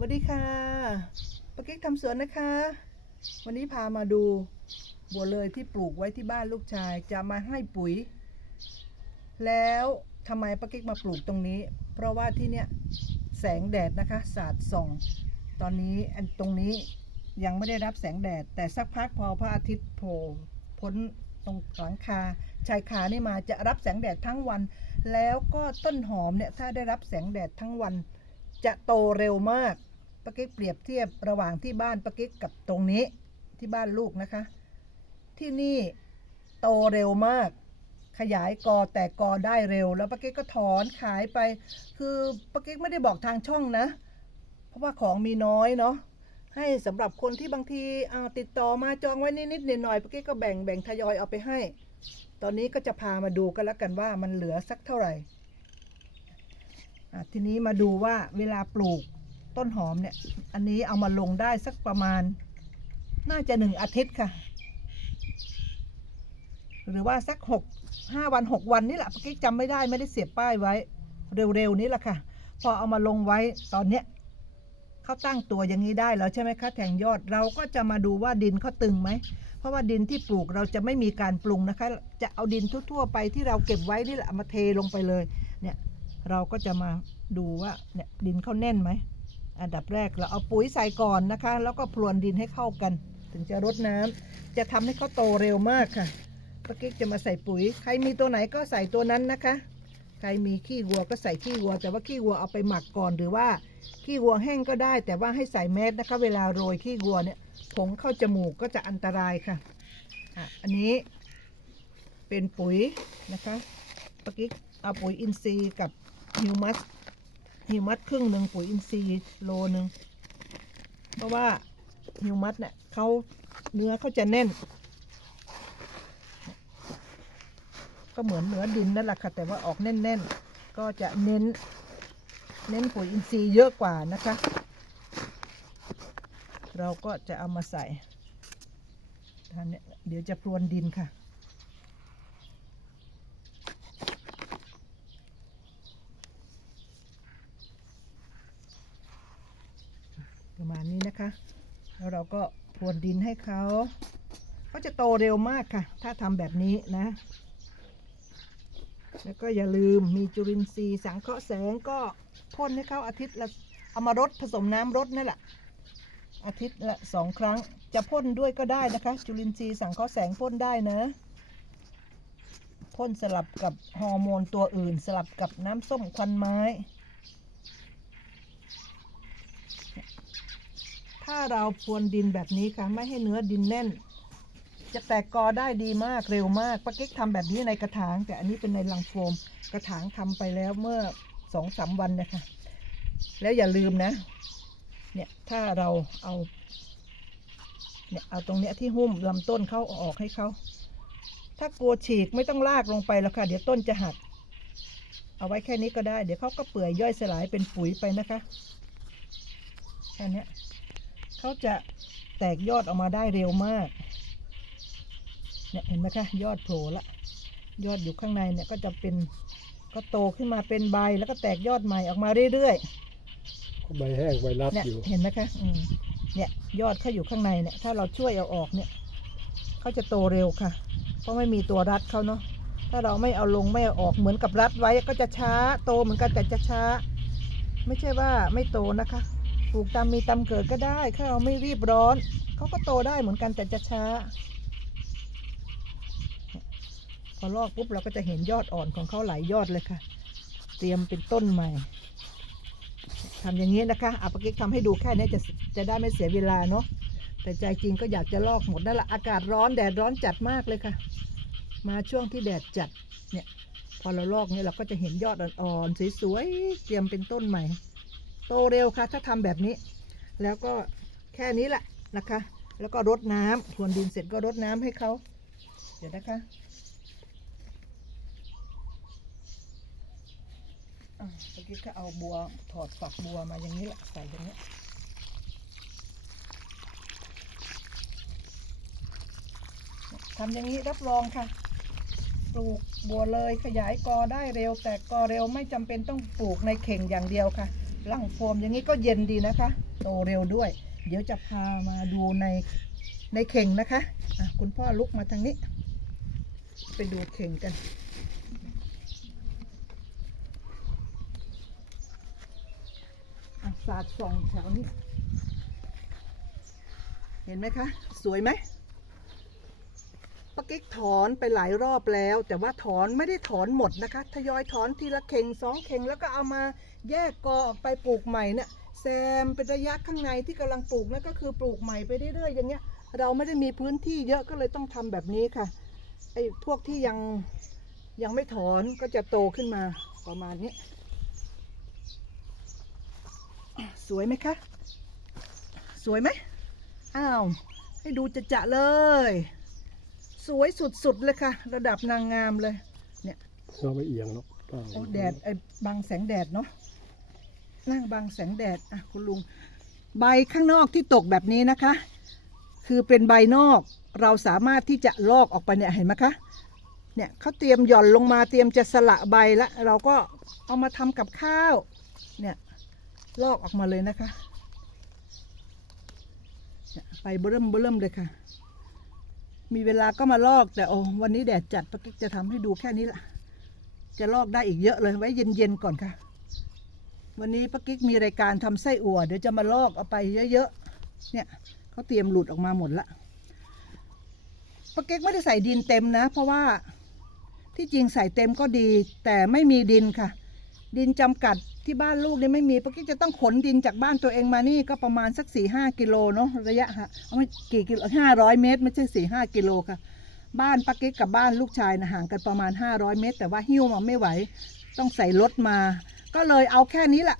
สวัสดีค่ะปากิ๊กทำสวนนะคะ วันนี้พามาดูบัวเลยที่ปลูกไว้ที่บ้านลูกชาย จะมาให้ปุ๋ย แล้วทำไมปากิ๊กมาปลูกตรงนี้ เพราะว่าที่เนี้ยแสงแดดนะคะ สาดส่อง ตอนนี้อันตรงนี้ยังไม่ได้รับแสงแดด แต่สักพักพอพระอาทิตย์โผล่พ้นตรงหลังคาชายคานี่มาจะรับแสงแดดทั้งวัน แล้วก็ต้นหอมเนี่ยถ้าได้รับแสงแดดทั้งวัน จะโตเร็วมาก ปากิ๊กเปรียบเทียบระหว่างที่บ้านปากิ๊กกับตรงนี้ที่บ้านลูกนะคะ ที่นี่โตเร็วมาก ขยายกอแตกกอได้เร็ว แล้วปากิ๊กก็ถอนขายไป คือปากิ๊กไม่ได้บอกทางช่องนะ เพราะว่าของมีน้อยเนาะให้สำหรับคนที่บางทีติดต่อมาจองไว้นิดๆหน่อยๆปากิ๊กก็แบ่งแบ่งทยอยเอาไปให้ ตอนนี้ก็จะพามาดูกันแล้วกันว่ามันเหลือสักเท่าไหร่ทีนี้มาดูว่าเวลาปลูก ต้นหอมเนี่ย อันนี้เอามาลงได้สักประมาณ น่าจะหนึ่งอาทิตย์ค่ะ หรือว่าสักหกห้าวันหกวันนี่แหละเมื่อกี้จำไม่ได้ไม่ได้เสียบป้ายไว้ เร็วๆนี้แหละค่ะ พอเอามาลงไว้ตอนเนี้ยเขาตั้งตัวอย่างนี้ได้แล้วใช่ไหมคะแทงยอดเราก็จะมาดูว่าดินเขาตึงไหมเพราะว่าดินที่ปลูกเราจะไม่มีการปรุงนะคะ จะเอาดินทั่วๆไปที่เราเก็บไว้นี่แหละมาเทลงไปเลย เนี่ยเราก็จะมาดูว่าเนี่ยดินเขาแน่นไหม อันดับแรกเราเอาปุ๋ยใส่ก่อนนะคะ แล้วก็พรวนดินให้เข้ากัน ถึงจะรดน้ำจะทำให้เขาโตเร็วมากค่ะป้ากิ๊กจะมาใส่ปุ๋ย ใครมีตัวไหนก็ใส่ตัวนั้นนะคะ ใครมีขี้วัวก็ใส่ขี้วัว แต่ว่าขี้วัวเอาไปหมักก่อนหรือว่าขี้วัวแห้งก็ได้ แต่ว่าให้ใส่แมสนะคะ เวลาโรยขี้วัวเนี่ยผงเข้าจมูกก็จะอันตรายค่ะอะ อันนี้เป็นปุ๋ยนะคะป้ากิ๊กเอาปุ๋ยอินทรีย์กับฮิวมัส ฮิวมัสครึ่งหนึ่งปุ๋ยอินทรีย์โลหนึ่งเพราะว่าฮิวมัสเนี่ยเขาเนื้อเขาจะแน่น ก็เหมือนเนื้อดินนั่นแหละค่ะแต่ว่าออกแน่นๆ ก็จะเน้น เน้นปุ๋ยอินทรีย์เยอะกว่านะคะ เราก็จะเอามาใส่ท่านเนี่ยเดี๋ยวจะพรวนดินค่ะ ประมาณนี้นะคะ แล้วเราก็พรวนดินให้เขาก็จะโตเร็วมากค่ะ ถ้าทำแบบนี้นะ แล้วก็อย่าลืมมีจุลินทรีย์สังเคราะห์แสงก็พ่นให้เขาอาทิตย์ละเอามารดผสมน้ำรดนั่นแหละอาทิตย์ละสองครั้งจะพ่นด้วยก็ได้นะคะ จุลินทรีย์สังเคราะห์แสงพ่นได้นะพ่นสลับกับฮอร์โมนตัวอื่น สลับกับน้ำส้มควันไม้ ถ้าเราพรวนดินแบบนี้ค่ะ ไม่ให้เนื้อดินแน่น จะแตกกอได้ดีมากเร็วมากป้ากิ๊กทำแบบนี้ในกระถาง แต่อันนี้เป็นในลังโฟม กระถางทำไปแล้วเมื่อสองสามวันนี่ยค่ะแล้วอย่าลืมนะ เนี่ยถ้าเราเอา เนี่ยเอาตรงเนี้ยที่หุ้มลำต้นเขาอาออกให้เขา ถ้ากลัวฉีกไม่ต้องลากลงไปแล้วค่ะ เดี๋ยวต้นจะหัก เอาไว้แค่นี้ก็ได้ เดี๋ยวเขาก็เปื่อยย่อยสลายเป็นปุ๋ยไปนะคะ แค่เนี้ย เขาจะแตกยอดออกมาได้เร็วมาก เนี่ยเห็นไหมคะยอดโผล่ละ ยอดอยู่ข้างในเนี่ยก็จะเป็นก็โตขึ้นมาเป็นใบแล้วก็แตกยอดใหม่ออกมาเรื่อยใบแห้งใบรับๆเนี่ยอยู่ เห็นไหมคะอืมเนี่ยยอดเขาอยู่ข้างในเนี่ยถ้าเราช่วยเอาออกเนี่ยเขาจะโตเร็วค่ะ เพราะไม่มีตัวรัดเขาเนาะถ้าเราไม่เอาลงไม่เอาออกเหมือนกับรัดไว้ก็จะช้าโตเหมือนกันแต่จะช้า ไม่ใช่ว่าไม่โตนะคะ ปลูกตามมีตามเกิดก็ได้ถ้าเราไม่รีบร้อนเขาก็โตได้เหมือนกันแต่จะช้า พอลอกปุ๊บเราก็จะเห็นยอดอ่อนของเขาหลายยอดเลยค่ะ เตรียมเป็นต้นใหม่ทำอย่างนี้นะคะอาปากิกทำให้ดูแค่นี้จะจะได้ไม่เสียเวลาเนาะแต่ใจจริงก็อยากจะลอกหมดนั่นแหละอากาศร้อนแดดร้อนจัดมากเลยค่ะ มาช่วงที่แดดจัดเนี่ยพอเราลอกเนี่ยเราก็จะเห็นยอดอ่อนๆสวยๆเตรียมเป็นต้นใหม่ โตเร็วค่ะ ถ้าทำแบบนี้ แล้วก็แค่นี้แหละนะคะ แล้วก็รดน้ำพรวนดินเสร็จก็รดน้ำให้เขาเดี๋ยวนะคะอะเมื่อกี้ก็เอาบัวถอดฝักบัวมาอย่างนี้แหละใส่อย่างนี้ทำอย่างนี้รับรองค่ะ ปลูกบัวเลยขยายกอได้เร็ว แต่กอเร็วไม่จำเป็นต้องปลูกในเข่งอย่างเดียวค่ะ ร่างโฟมอย่างนี้ก็เย็นดีนะคะ โตเร็วด้วย เดี๋ยวจะพามาดูในในเข่งนะคะอะคุณพ่อลุกมาทางนี้ ไปดูเข่งกันอะสาดส่องแถวนี้ เห็นไหมคะ สวยไหม ป้ากิ๊กถอนไปหลายรอบแล้ว แต่ว่าถอนไม่ได้ถอนหมดนะคะทยอยถอนทีละเข่งสองเข่งแล้วก็เอามาแยกกอออกไปปลูกใหม่เนี่ยแซมเป็นระยะข้างในที่กำลังปลูกนั่นก็คือปลูกใหม่ไปเรื่อยๆอย่างเงี้ย เราไม่ได้มีพื้นที่เยอะก็เลยต้องทำแบบนี้ค่ะไอ้พวกที่ยังยังไม่ถอนก็จะโตขึ้นมาประมาณนี้ สวยไหมคะ สวยไหมอ้าว ให้ดูจะจะเลย สวยสุดๆเลยค่ะ ระดับนางงามเลยเราไม่เอียงเนาะตั้งโอ้แดดไอ้บังแสงแดดเนาะนั่งบังแสงแดดอะคุณลุง ใบข้างนอกที่ตกแบบนี้นะคะ คือเป็นใบนอกเราสามารถที่จะลอกออกไปเนี่ยเห็นไหมคะเนี่ยเขาเตรียมหย่อนลงมาเตรียมจะสละใบแล้วเราก็เอามาทำกับข้าวเนี่ยลอกออกมาเลยนะคะเนี่ยใบเบิ่มเบิ่มเลยค่ะ มีเวลาก็มาลอกแต่โอ้วันนี้แดดจัดปะกิ๊กจะทำให้ดูแค่นี้ละจะลอกได้อีกเยอะเลยไว้เย็นๆก่อนค่ะ วันนี้ป้ากิ๊กมีรายการทำไส้อั่วเดี๋ยวจะมาลอกเอาไปเยอะๆเนี่ยเขาเตรียมหลุดออกมาหมดละป้ากิ๊กไม่ได้ใส่ดินเต็มนะ เพราะว่าที่จริงใส่เต็มก็ดี แต่ไม่มีดินค่ะ ดินจำกัด ที่บ้านลูกนี่ไม่มีป้ากิ๊กจะต้องขนดินจากบ้านตัวเองมานี่ก็ประมาณสักสี่ห้ากิโลเนาะระยะฮะเอาไม่กี่กิโลห้าร้อยเมตร ไม่ใช่สี่ห้ากิโลค่ะ บ้านป้ากิ๊กกับบ้านลูกชายนะห่างกันประมาณ500เมตร แต่ว่าหิ้วมาไม่ไหว ต้องใส่รถมา ก็เลยเอาแค่นี้แหละ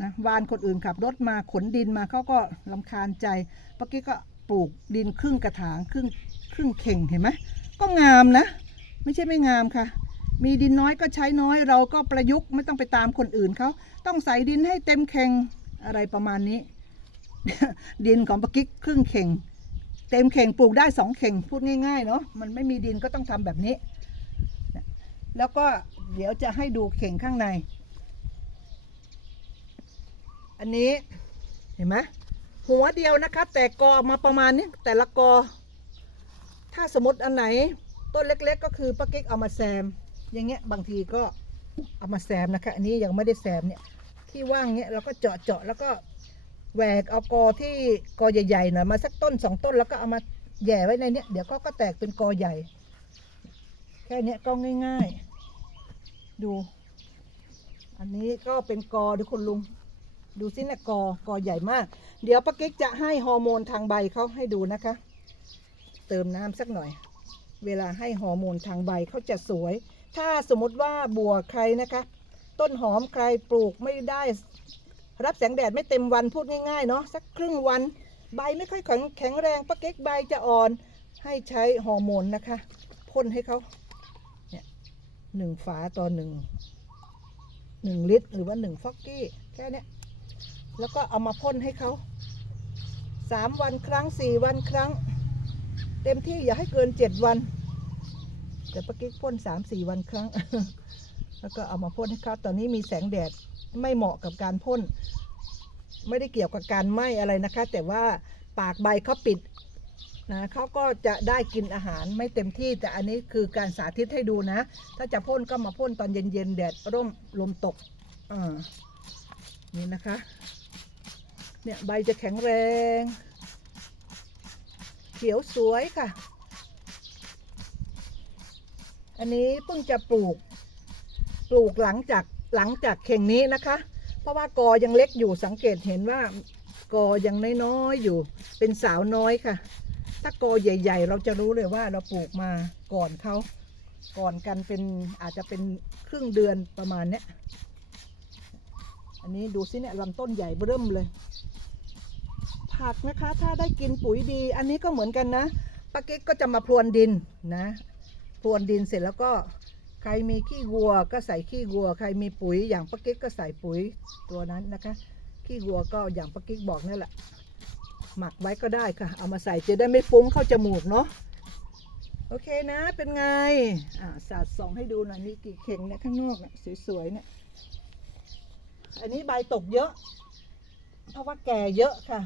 นะวานคนอื่นขับรถมาขนดินมาเขาก็ลำคาญใจป้ากิ๊กก็ปลูกดินครึ่งกระถางครึ่งครึ่งเข่งเห็นไหมก็งามนะ ไม่ใช่ไม่งามค่ะ มีดินน้อยก็ใช้น้อยเราก็ประยุกต์ไม่ต้องไปตามคนอื่นเขาต้องใส่ดินให้เต็มเข่งอะไรประมาณนี้ ดินของป้ากิ๊กครึ่งเข่ง เต็มเข่งปลูกได้สองเข่งพูดง่ายๆเนาะมันไม่มีดินก็ต้องทำแบบนี้ แล้วก็เดี๋ยวจะให้ดูเข่งข้างใน อันนี้เห็นไหมหัวเดียวนะคะ แต่กอมาประมาณนี้แต่ละกอ ถ้าสมมติอันไหน ต้นเล็ก ๆ ก็คือป้ากิ๊กเอามาแซม อย่างเงี้ยบางทีก็เอามาแซมนะคะ อันนี้ยังไม่ได้แซมเนี่ยที่ว่างเนี้ยเราก็เจาะเจาะแล้วก็แหวกเอากอที่กอใหญ่ๆหน่อยมาสักต้นสองต้นแล้วก็เอามาแย่ไว้ในเนี้ยเดี๋ยวก็ก็แตกเป็นกอใหญ่ แค่เนี้ยก็ง่ายๆ ดู อันนี้ก็เป็นกอดูคุณลุง ดูสินะกอกอใหญ่มาก เดี๋ยวป้ากิ๊กจะให้ฮอร์โมนทางใบเขาให้ดูนะคะ เติมน้ำสักหน่อย เวลาให้ฮอร์โมนทางใบเขาจะสวย ถ้าสมมติว่าบัวใครนะคะ ต้นหอมใครปลูกไม่ได้ รับแสงแดดไม่เต็มวันพูดง่ายๆเนาะสักครึ่งวัน ใบไม่ค่อยแข็งแข็งแรงปะเก๊กใบจะอ่อนให้ใช้ฮอร์โมนนะคะพ่นให้เขาเนี่ยหนึ่งฝาต่อหนึ่งหนึ่งลิตร หรือว่าหนึ่งฟอกกี้แค่นี้แล้วก็เอามาพ่นให้เขาสามวันครั้งสี่วันครั้ง เต็มที่อย่าให้เกินเจ็ดวัน แต่ปะกิ๊กพ่นสามสี่วันครั้ง แล้วก็เอามาพ่นให้เขาตอนนี้มีแสงแดดไม่เหมาะกับการพ่น ไม่ได้เกี่ยวกับการไหม้อะไรนะคะ แต่ว่าปากใบเขาปิดนะเขาก็จะได้กินอาหารไม่เต็มที่แต่อันนี้คือการสาธิตให้ดูนะ ถ้าจะพ่นก็มาพ่นตอนเย็นๆแดดร่มลมตกอ่านี่นะคะ เนี่ยใบจะแข็งแรง เขียวสวยค่ะ อันนี้เพิ่งจะปลูกปลูกหลังจากหลังจากเข่งนี้นะคะ เพราะว่ากอยังเล็กอยู่สังเกตเห็นว่ากอยังน้อยๆอยู่ เป็นสาวน้อยค่ะ ถ้ากอใหญ่ ๆ เราจะรู้เลยว่าเราปลูกมาก่อนเขาก่อนกันเป็นอาจจะเป็นครึ่งเดือนประมาณเนี้ยอันนี้ดูสิเนี่ยลำต้นใหญ่เริ่มเลย ผักนะคะถ้าได้กินปุ๋ยดี อันนี้ก็เหมือนกันนะป้ากิ๊กก็จะมาพรวนดินนะ รวนดินเสร็จแล้วก็ใครมีขี้วัวก็ใส่ขี้วัว ใครมีปุ๋ยอย่างป้ากิ๊กก็ใส่ปุ๋ยตัวนั้นนะคะ ขี้วัวก็อย่างป้ากิ๊กบอกนั่นแหละ หมักไว้ก็ได้ค่ะ เอามาใส่จะได้ไม่ฟุ้งเข้าจมูกเนาะโอเคนะเป็นไงอ่าสาดส่องให้ดูหน่อยนี่กี่เข่งเนี่ยข้างนอกน่ะสวยๆเนี่ยอันนี้ใบตกเยอะ เพราะว่าแก่เยอะค่ะ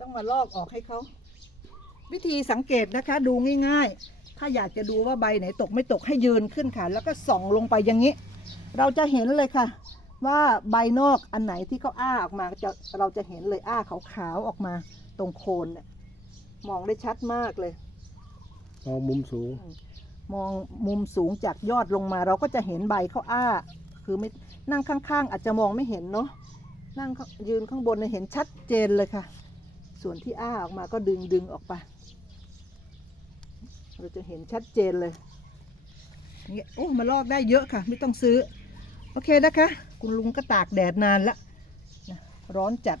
ต้องมาลอกออกให้เขา วิธีสังเกตนะคะดูง่าย ๆ ถ้าอยากจะดูว่าใบไหนตกไม่ตกให้ยืนขึ้นค่ะ แล้วก็ส่องลงไปอย่างนี้ เราจะเห็นเลยค่ะ ว่าใบนอกอันไหนที่เขาอ้าออกมาจะเราจะเห็นเลยอ้าขาวๆออกมาตรงโคนเนี่ยมองได้ชัดมากเลยเอามุมสูง มองมุมสูงจากยอดลงมา เราก็จะเห็นใบเขาอ้า คือไม่นั่งข้างๆ อาจจะมองไม่เห็นเนาะนั่งข้างยืนข้างบนเนี่ยเห็นชัดเจนเลยค่ะ ส่วนที่อ้าออกมาก็ดึงดึงออกไป เราจะเห็นชัดเจนเลยเนี่ยโอ้มาลอกได้เยอะค่ะ ไม่ต้องซื้อ โอเคนะคะ คุณลุงก็ตากแดดนานละร้อนจัด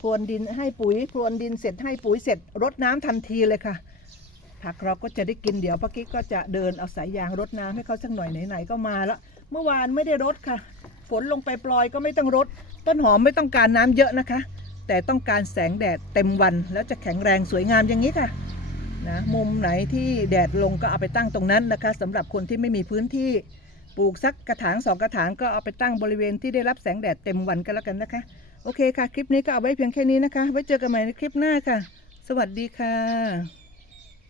พรวนดินให้ปุ๋ยพรวนดินเสร็จให้ปุ๋ยเสร็จรดน้ำทันทีเลยค่ะผักเราก็จะได้กินเดี๋ยวป้ากิ๊กก็จะเดินเอาสายยางรดน้ำให้เขาสักหน่อยไหนๆก็มาล้วเมื่อวานไม่ได้รดค่ะ ฝนลงไปปลอยก็ไม่ต้องรด ต้นหอมไม่ต้องการน้ำเยอะนะคะ แต่ต้องการแสงแดดเต็มวันแล้วจะแข็งแรงสวยงามอย่างนี้ค่ะ นะมุมไหนที่แดดลงก็เอาไปตั้งตรงนั้นนะคะสำหรับคนที่ไม่มีพื้นที่ปลูกสักกระถางสองกระถางก็เอาไปตั้งบริเวณที่ได้รับแสงแดดเต็มวันก็แล้วกันนะคะ โอเคค่ะ คลิปนี้ก็เอาไว้เพียงแค่นี้นะคะ ไว้เจอกันใหม่ในคลิปหน้าค่ะ สวัสดีค่ะ